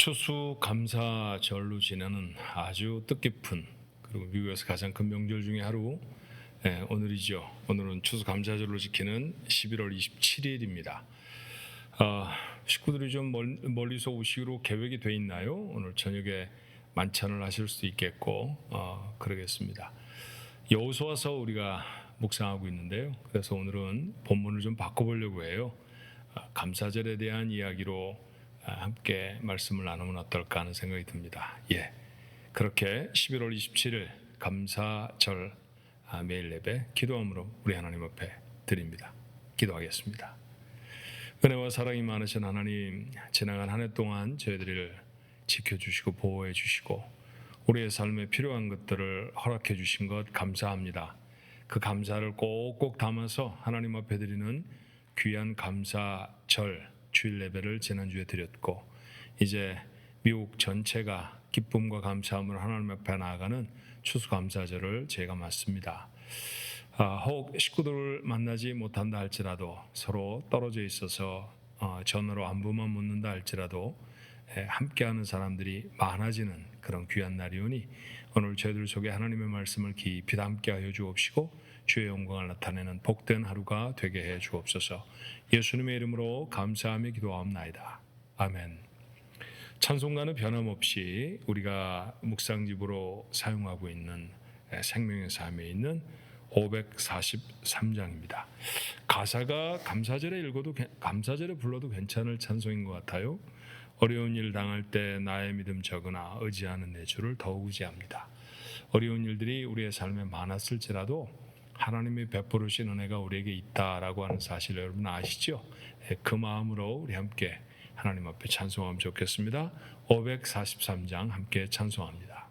추수감사절로 지내는 아주 뜻깊은, 그리고 미국에서 가장 큰 명절 중에 하루, 오늘이죠. 오늘은 추수감사절로 지키는 11월 27일입니다. 식구들이 좀 멀리서 오시기로 계획이 돼 있나요? 오늘 저녁에 만찬을 하실 수도 있겠고 그러겠습니다. 여호수아서 우리가 묵상하고 있는데요. 그래서 오늘은 본문을 좀 바꿔보려고 해요. 감사절에 대한 이야기로 함께 말씀을 나누면 어떨까 하는 생각이 듭니다. 그렇게 11월 27일 감사절 매일 예배 기도함으로 우리 하나님 앞에 드립니다. 기도하겠습니다. 은혜와 사랑이 많으신 하나님, 지나간 한 해 동안 저희들을 지켜주시고 보호해 주시고 우리의 삶에 필요한 것들을 허락해 주신 것 감사합니다. 그 감사를 꼭꼭 담아서 하나님 앞에 드리는 귀한 감사절 주일 예배를 지난주에 드렸고, 이제 미국 전체가 기쁨과 감사함으로 하나님 앞에 나아가는 추수감사절을 제가 맞습니다. 혹 식구들을 만나지 못한다 할지라도, 서로 떨어져 있어서 전화로 안부만 묻는다 할지라도 함께하는 사람들이 많아지는 그런 귀한 날이 오니 오늘 저희들 속에 하나님의 말씀을 깊이 함께하여 주옵시고 주의 영광을 나타내는 복된 하루가 되게 해 주옵소서. 예수님의 이름으로 감사하며 기도하옵나이다. 아멘. 찬송가는 변함없이 우리가 묵상집으로 사용하고 있는 생명의 삶에 있는 543장입니다. 가사가 감사절에 불러도 괜찮을 찬송인 것 같아요. 어려운 일 당할 때 나의 믿음 적으나 의지하는 내 주를 더욱 의지합니다. 어려운 일들이 우리의 삶에 많았을지라도 하나님이 베풀으신 은혜가 우리에게 있다라고 하는 사실 여러분 아시죠? 그 마음으로 우리 함께 하나님 앞에 찬송하면 좋겠습니다. 543장 함께 찬송합니다.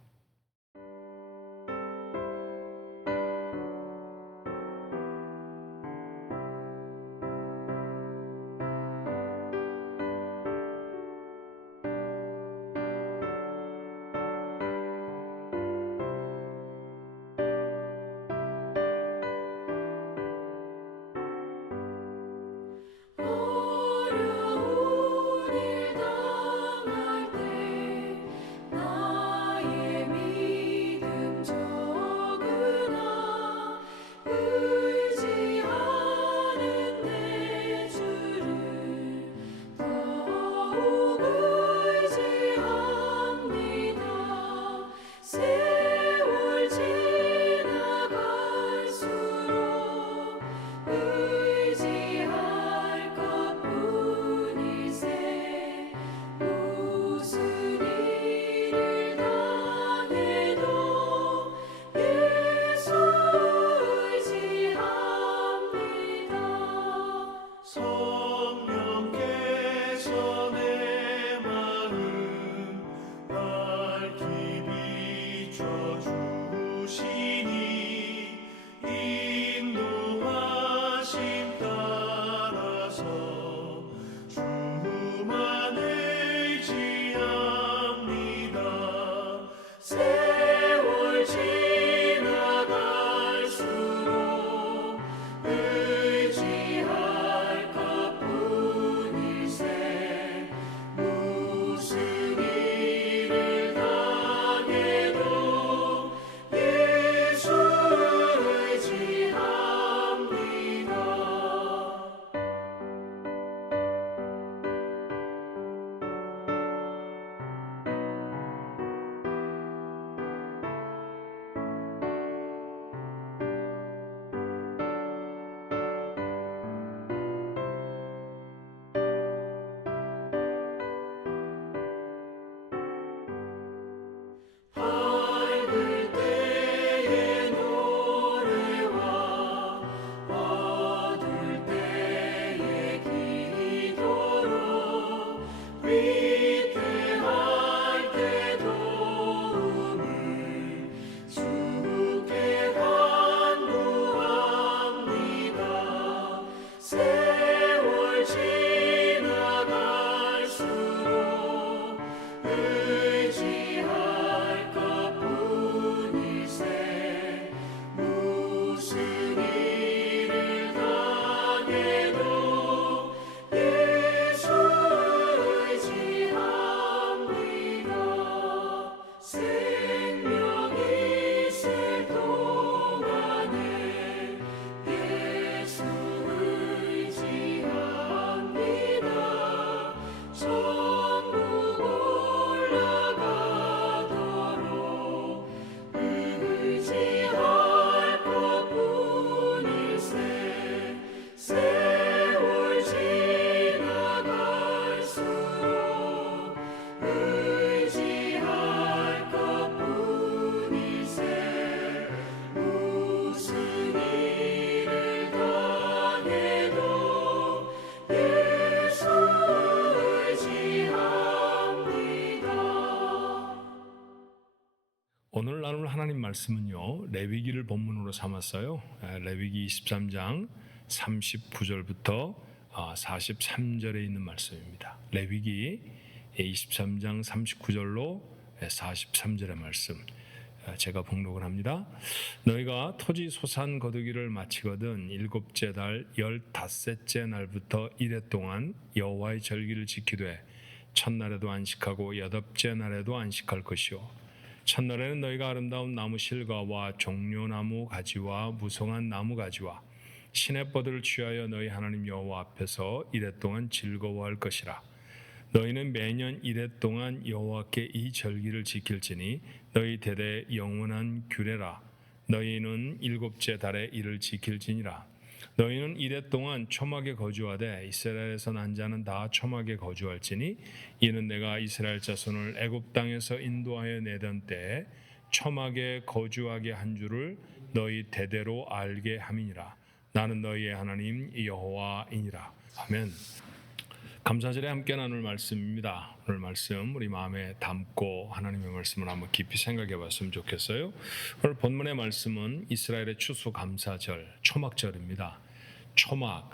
오늘 나눌 하나님 말씀은요, 레위기를 본문으로 삼았어요. 레위기 23장 39절부터 43절에 있는 말씀입니다. 레위기 23장 39절로 43절의 말씀, 제가 봉독을 합니다. 너희가 토지 소산 거두기를 마치거든 일곱째 달 15째 날부터 이래 동안 여호와의 절기를 지키되 첫날에도 안식하고 여덟째 날에도 안식할 것이요 첫날에는 너희가 아름다운 나무 실과와 종려나무 가지와 무성한 나무 가지와 시냇버들을 취하여 너희 하나님 여호와 앞에서 이래 동안 즐거워할 것이라. 너희는 매년 이래 동안 여호와께 이 절기를 지킬지니 너희 대대 영원한 규례라. 너희는 일곱째 달에 이를 지킬지니라. 너희는 이래 동안 초막에 거주하되 이스라엘에서 난 자는 다 초막에 거주할지니 이는 내가 이스라엘 자손을 애굽 땅에서 인도하여 내던 때에 초막에 거주하게 한 줄을 너희 대대로 알게 함이니라. 나는 너희의 하나님 여호와이니라. 아멘. 감사절에 함께 나눌 말씀입니다. 오늘 말씀 우리 마음에 담고 하나님의 말씀을 한번 깊이 생각해 봤으면 좋겠어요. 오늘 본문의 말씀은 이스라엘의 추수감사절 초막절입니다. 초막,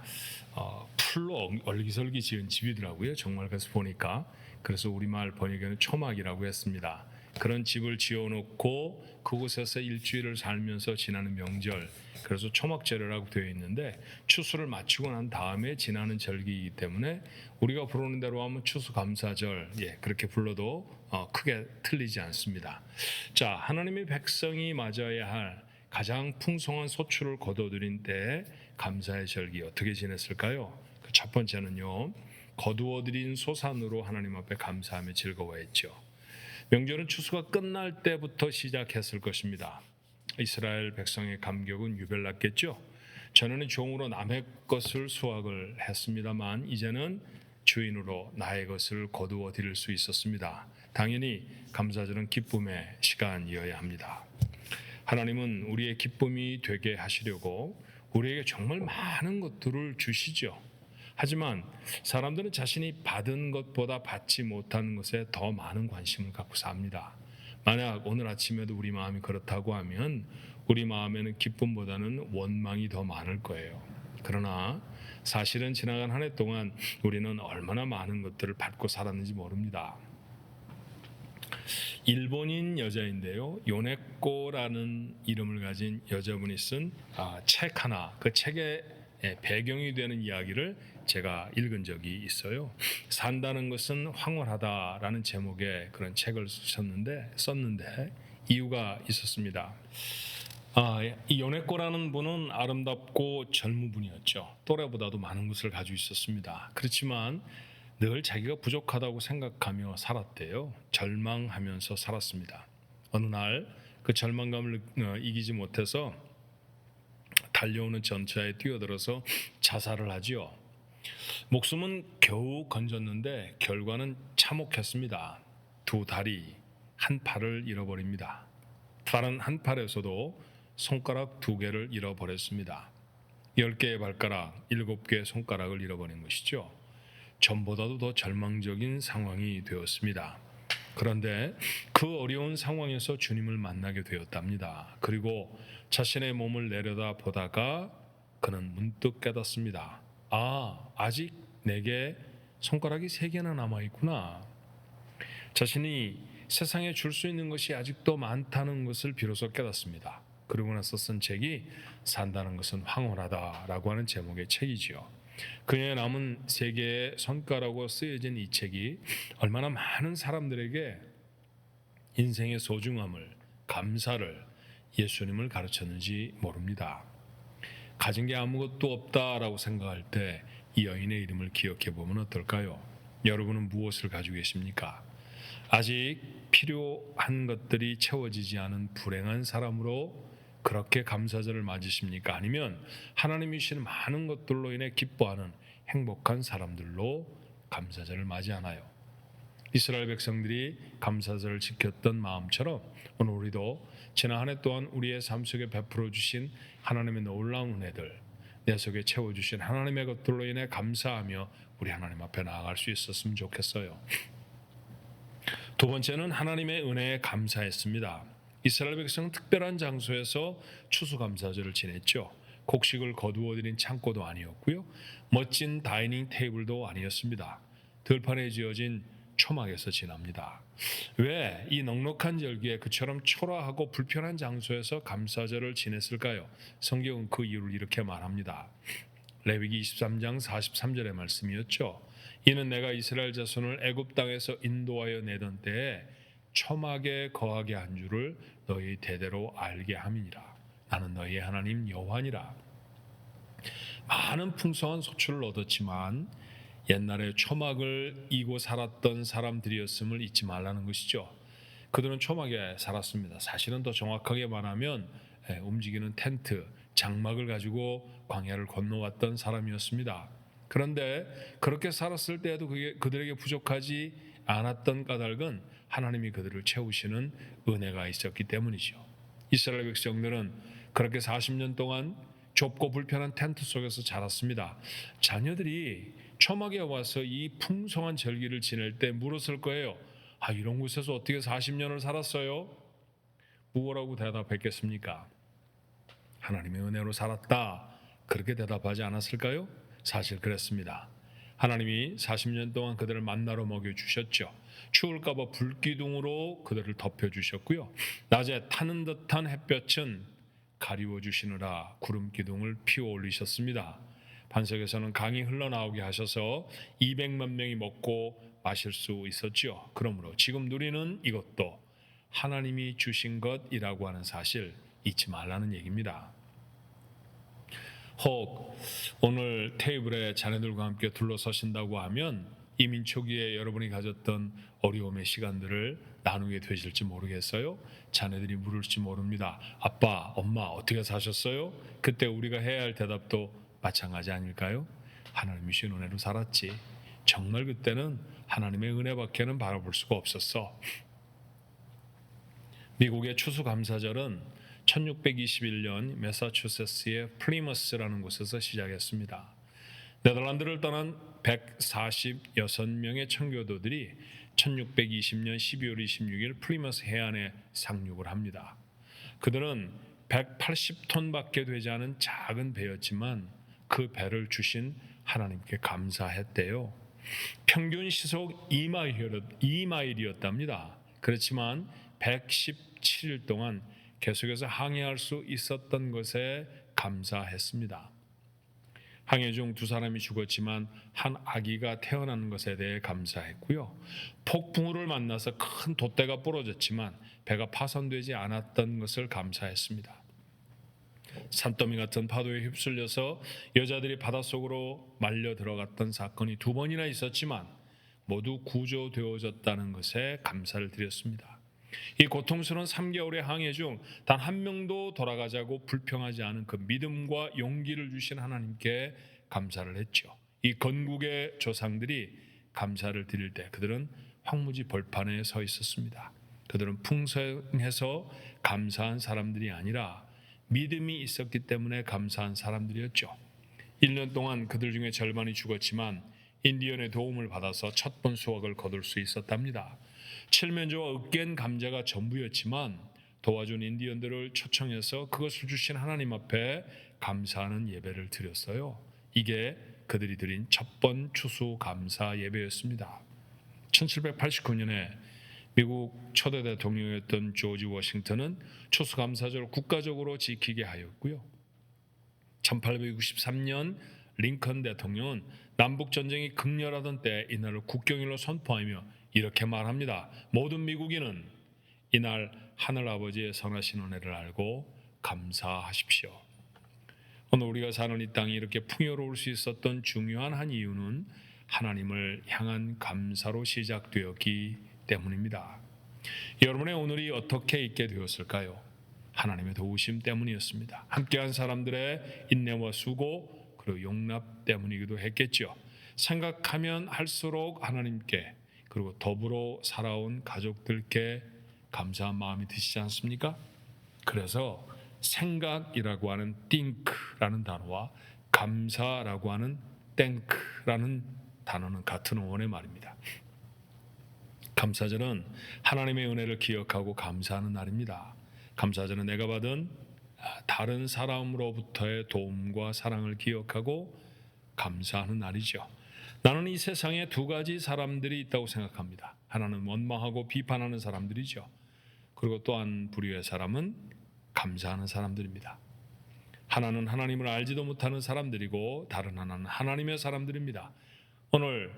풀로 얼기설기 지은 집이더라고요. 정말 그래서 보니까. 그래서 우리말 번역에는 초막이라고 했습니다. 그런 집을 지어놓고 그곳에서 일주일을 살면서 지나는 명절, 그래서 초막절이라고 되어 있는데 추수를 마치고 난 다음에 지나는 절기이기 때문에 우리가 부르는 대로 하면 추수감사절, 그렇게 불러도 크게 틀리지 않습니다. 자, 하나님의 백성이 맞아야 할 가장 풍성한 소출을 거둬들인 때에 감사의 절기 어떻게 지냈을까요? 첫 번째는요, 거두어들인 소산으로 하나님 앞에 감사하며 즐거워했죠. 명절은 추수가 끝날 때부터 시작했을 것입니다. 이스라엘 백성의 감격은 유별났겠죠. 전에는 종으로 남의 것을 수확을 했습니다만 이제는 주인으로 나의 것을 거두어 드릴 수 있었습니다. 당연히 감사절은 기쁨의 시간이어야 합니다. 하나님은 우리의 기쁨이 되게 하시려고 우리에게 정말 많은 것들을 주시죠. 하지만 사람들은 자신이 받은 것보다 받지 못하는 것에 더 많은 관심을 갖고 삽니다. 만약 오늘 아침에도 우리 마음이 그렇다고 하면 우리 마음에는 기쁨보다는 원망이 더 많을 거예요. 그러나 사실은 지나간 한 해 동안 우리는 얼마나 많은 것들을 받고 살았는지 모릅니다. 일본인 여자인데요, 요네코라는 이름을 가진 여자분이 쓴 책 하나, 그 책의 배경이 되는 이야기를 제가 읽은 적이 있어요. 산다는 것은 황홀하다라는 제목의 그런 책을 썼는데 이유가 있었습니다. 이 요네코라는 분은 아름답고 젊은 분이었죠. 또래보다도 많은 것을 가지고 있었습니다. 그렇지만 늘 자기가 부족하다고 생각하며 살았대요. 절망하면서 살았습니다. 어느 날 그 절망감을 이기지 못해서 달려오는 전차에 뛰어들어서 자살을 하지요. 목숨은 겨우 건졌는데 결과는 참혹했습니다. 두 다리, 한 팔을 잃어버립니다. 다른 한 팔에서도 손가락 2개를 잃어버렸습니다. 10개의 발가락, 7개의 손가락을 잃어버린 것이죠. 전보다도 더 절망적인 상황이 되었습니다. 그런데 그 어려운 상황에서 주님을 만나게 되었답니다. 그리고 자신의 몸을 내려다 보다가 그는 문득 깨닫습니다. 아직 내게 손가락이 3개나 남아있구나. 자신이 세상에 줄 수 있는 것이 아직도 많다는 것을 비로소 깨닫습니다. 그러고 나서 쓴 책이 산다는 것은 황홀하다라고 하는 제목의 책이지요. 그의 남은 3개의 손가락으로 쓰여진 이 책이 얼마나 많은 사람들에게 인생의 소중함을, 감사를, 예수님을 가르쳤는지 모릅니다. 가진 게 아무것도 없다라고 생각할 때 이 여인의 이름을 기억해 보면 어떨까요? 여러분은 무엇을 가지고 계십니까? 아직 필요한 것들이 채워지지 않은 불행한 사람으로 그렇게 감사절을 맞으십니까? 아니면 하나님이 주신 많은 것들로 인해 기뻐하는 행복한 사람들로 감사절을 맞이하나요? 이스라엘 백성들이 감사절을 지켰던 마음처럼 오늘 우리도 지난 한 해 동안 우리의 삶 속에 베풀어 주신 하나님의 놀라운 은혜들, 내 속에 채워주신 하나님의 것들로 인해 감사하며 우리 하나님 앞에 나아갈 수 있었으면 좋겠어요. 두 번째는 하나님의 은혜에 감사했습니다. 이스라엘 백성은 특별한 장소에서 추수감사절을 지냈죠. 곡식을 거두어들인 창고도 아니었고요. 멋진 다이닝 테이블도 아니었습니다. 들판에 지어진 초막에서 지납니다. 왜 이 넉넉한 절기에 그처럼 초라하고 불편한 장소에서 감사절을 지냈을까요? 성경은 그 이유를 이렇게 말합니다. 레위기 23장 43절의 말씀이었죠. 이는 내가 이스라엘 자손을 애굽 땅에서 인도하여 내던 때에 초막에 거하게 한 줄을 너희 대대로 알게 함이니라. 나는 너희의 하나님 여호와니라. 많은 풍성한 소출을 얻었지만 옛날에 초막을 이고 살았던 사람들이었음을 잊지 말라는 것이죠. 그들은 초막에 살았습니다. 사실은 더 정확하게 말하면 움직이는 텐트, 장막을 가지고 광야를 건너왔던 사람이었습니다. 그런데 그렇게 살았을 때에도 그들에게 부족하지 않았던 까닭은 하나님이 그들을 채우시는 은혜가 있었기 때문이죠. 이스라엘 백성들은 그렇게 40년 동안 좁고 불편한 텐트 속에서 자랐습니다. 자녀들이 초막에 와서 이 풍성한 절기를 지낼 때 물었을 거예요. 이런 곳에서 어떻게 40년을 살았어요? 무엇라고 대답했겠습니까? 하나님의 은혜로 살았다. 그렇게 대답하지 않았을까요? 사실 그랬습니다. 하나님이 40년 동안 그들을 만나로 먹여주셨죠. 추울까봐 불기둥으로 그들을 덮여주셨고요. 낮에 타는 듯한 햇볕은 가리워주시느라 구름기둥을 피워 올리셨습니다. 반석에서는 강이 흘러나오게 하셔서 200만 명이 먹고 마실 수 있었죠. 그러므로 지금 누리는 이것도 하나님이 주신 것이라고 하는 사실 잊지 말라는 얘기입니다. 혹 오늘 테이블에 자녀들과 함께 둘러서신다고 하면 이민 초기에 여러분이 가졌던 어려움의 시간들을 나누게 되실지 모르겠어요. 자녀들이 물을지 모릅니다. 아빠, 엄마 어떻게 사셨어요? 그때 우리가 해야 할 대답도 마찬가지 아닐까요? 하나님이 주신 은혜로 살았지. 정말 그때는 하나님의 은혜밖에는 바라볼 수가 없었어. 미국의 추수감사절은 1621년 매사추세츠의 플리머스라는 곳에서 시작했습니다. 네덜란드를 떠난 146명의 청교도들이 1620년 12월 26일 플리머스 해안에 상륙을 합니다. 그들은 180톤밖에 되지 않은 작은 배였지만 그 배를 주신 하나님께 감사했대요. 평균 시속 2마일이었답니다. 그렇지만 117일 동안 계속해서 항해할 수 있었던 것에 감사했습니다. 항해 중 두 사람이 죽었지만 한 아기가 태어나는 것에 대해 감사했고요. 폭풍우를 만나서 큰 돛대가 부러졌지만 배가 파손되지 않았던 것을 감사했습니다. 산더미 같은 파도에 휩쓸려서 여자들이 바닷속으로 말려 들어갔던 사건이 2번이나 있었지만 모두 구조되어졌다는 것에 감사를 드렸습니다. 이 고통스러운 3개월의 항해 중 단 한 명도 돌아가자고 불평하지 않은 그 믿음과 용기를 주신 하나님께 감사를 했죠. 이 건국의 조상들이 감사를 드릴 때 그들은 황무지 벌판에 서 있었습니다. 그들은 풍성해서 감사한 사람들이 아니라 믿음이 있었기 때문에 감사한 사람들이었죠. 1년 동안 그들 중에 절반이 죽었지만 인디언의 도움을 받아서 첫 번 수확을 거둘 수 있었답니다. 칠면조와 으깬 감자가 전부였지만 도와준 인디언들을 초청해서 그것을 주신 하나님 앞에 감사하는 예배를 드렸어요. 이게 그들이 드린 첫 번 추수 감사 예배였습니다. 1789년에 미국 초대 대통령이었던 조지 워싱턴은 추수감사절을 국가적으로 지키게 하였고요. 1863년 링컨 대통령은 남북전쟁이 극렬하던 때 이날을 국경일로 선포하며 이렇게 말합니다. 모든 미국인은 이날 하늘아버지의 선하신 은혜를 알고 감사하십시오. 오늘 우리가 사는 이 땅이 이렇게 풍요로울 수 있었던 중요한 한 이유는 하나님을 향한 감사로 시작되었기 때문입니다. 여러분의 오늘이 어떻게 있게 되었을까요? 하나님의 도우심 때문이었습니다. 함께한 사람들의 인내와 수고 그리고 용납 때문이기도 했겠죠. 생각하면 할수록 하나님께 그리고 더불어 살아온 가족들께 감사한 마음이 드시지 않습니까? 그래서 생각이라고 하는 think라는 단어와 감사라고 하는 thank라는 단어는 같은 어원의 말입니다. 감사절은 하나님의 은혜를 기억하고 감사하는 날입니다. 감사절은 내가 받은 다른 사람으로부터의 도움과 사랑을 기억하고 감사하는 날이죠. 나는 이 세상에 두 가지 사람들이 있다고 생각합니다. 하나는 원망하고 비판하는 사람들이죠. 그리고 또한 불의의 사람은 감사하는 사람들입니다. 하나는 하나님을 알지도 못하는 사람들이고 다른 하나는 하나님의 사람들입니다. 오늘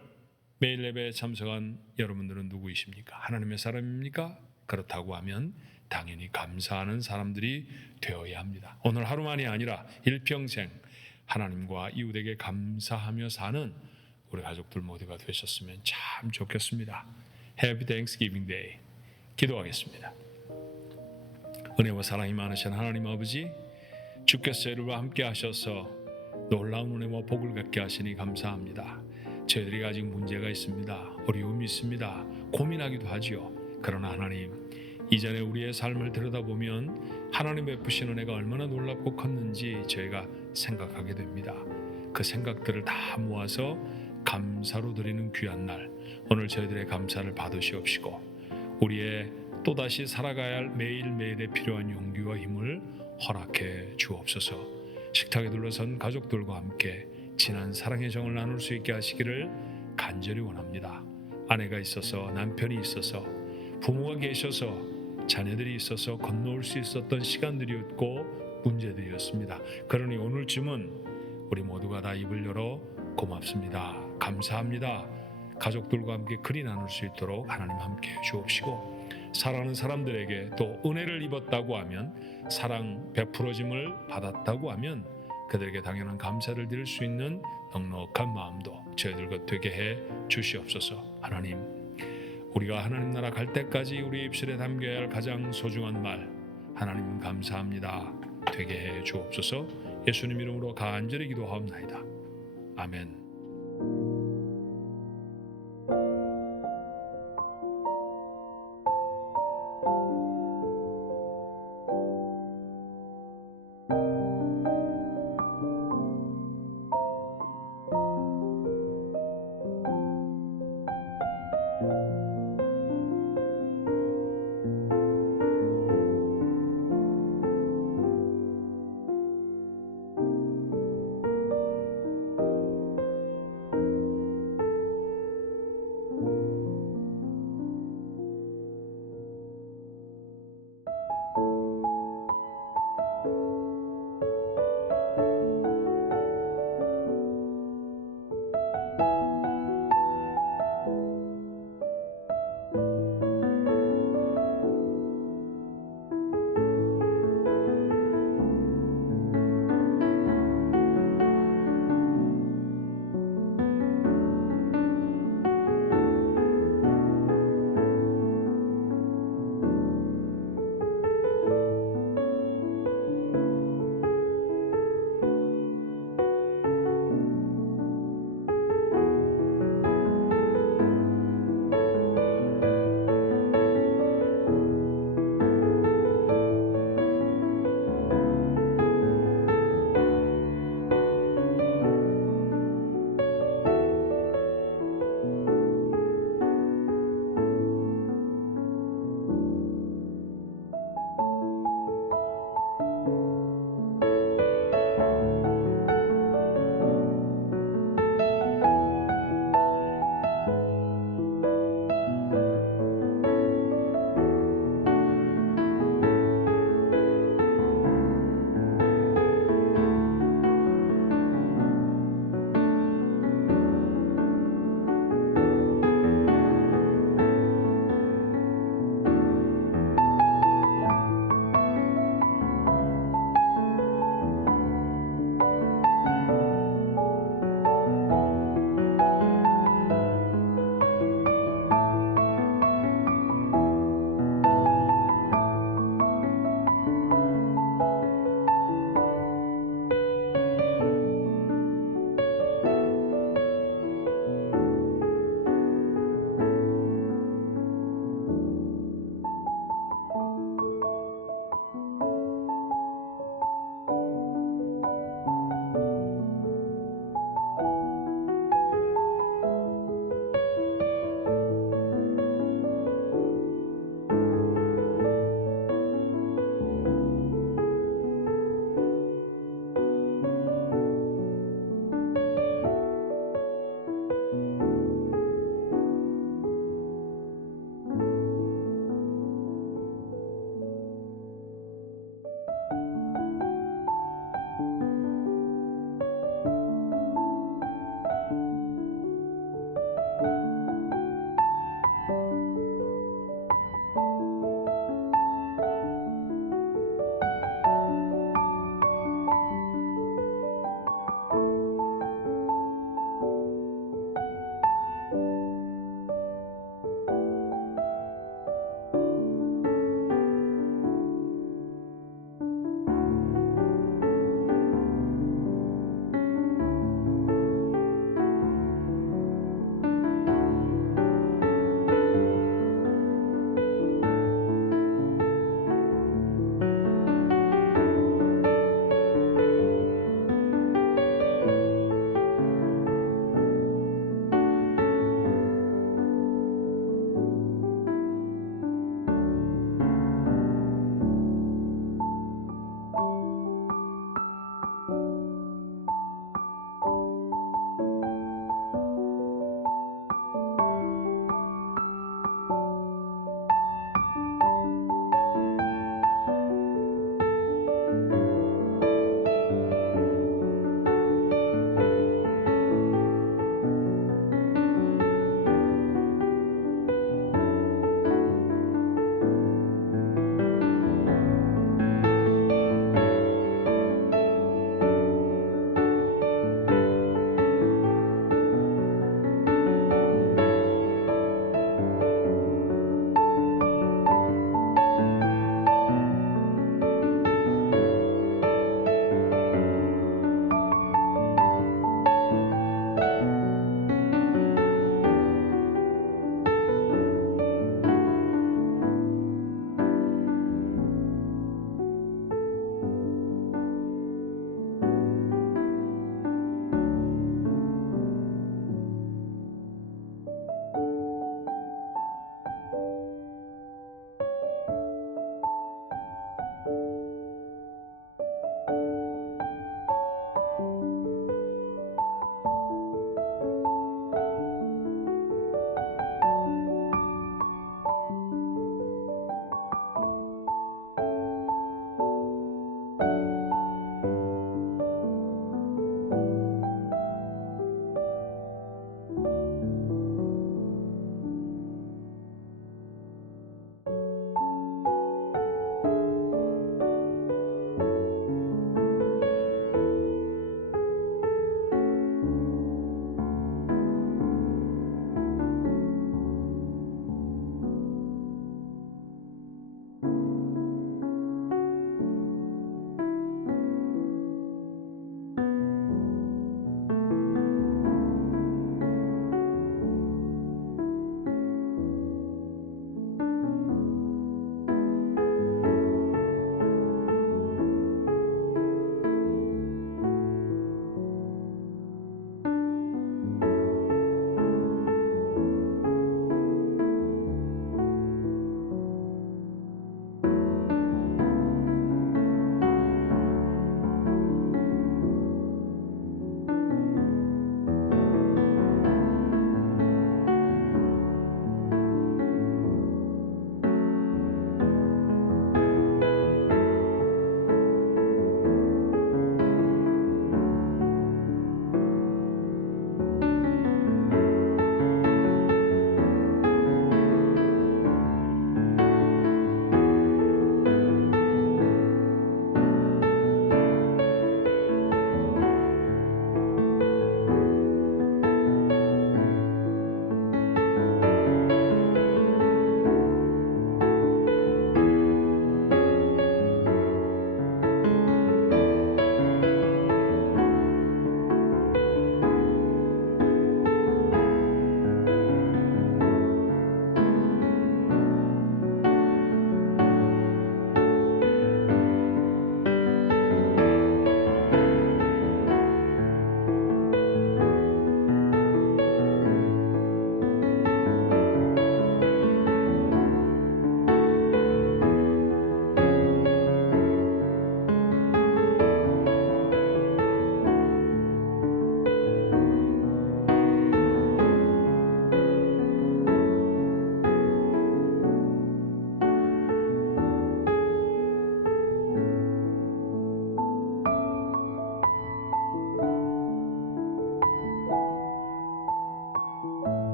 매일 예배에 참석한 여러분들은 누구이십니까? 하나님의 사람입니까? 그렇다고 하면 당연히 감사하는 사람들이 되어야 합니다. 오늘 하루만이 아니라 일평생 하나님과 이웃에게 감사하며 사는 우리 가족들 모두가 되셨으면 참 좋겠습니다. Happy Thanksgiving Day. 기도하겠습니다. 은혜와 사랑이 많으신 하나님 아버지, 주께서 여러분과 함께 하셔서 놀라운 은혜와 복을 갖게 하시니 감사합니다. 저희들이 아직 문제가 있습니다. 어려움이 있습니다. 고민하기도 하지요. 그러나 하나님, 이전에 우리의 삶을 들여다보면 하나님 베푸신 은혜가 얼마나 놀랍고 컸는지 저희가 생각하게 됩니다. 그 생각들을 다 모아서 감사로 드리는 귀한 날, 오늘 저희들의 감사를 받으시옵시고 우리의 또다시 살아가야 할 매일매일에 필요한 용기와 힘을 허락해 주옵소서. 식탁에 둘러선 가족들과 함께 진한 사랑의 정을 나눌 수 있게 하시기를 간절히 원합니다. 아내가 있어서, 남편이 있어서, 부모가 계셔서, 자녀들이 있어서 건너올 수 있었던 시간들이었고 문제들이었습니다. 그러니 오늘쯤은 우리 모두가 다 입을 열어 고맙습니다, 감사합니다, 가족들과 함께 그리 나눌 수 있도록 하나님 함께 주옵시고, 사랑하는 사람들에게 또 은혜를 입었다고 하면, 사랑 베풀어짐을 받았다고 하면 그들에게 당연한 감사를 드릴 수 있는 넉넉한 마음도 저희들과 되게 해 주시옵소서. 하나님, 우리가 하나님 나라 갈 때까지 우리 입술에 담겨야 할 가장 소중한 말, 하나님 감사합니다, 되게 해 주옵소서. 예수님 이름으로 간절히 기도하옵나이다. 아멘.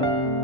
주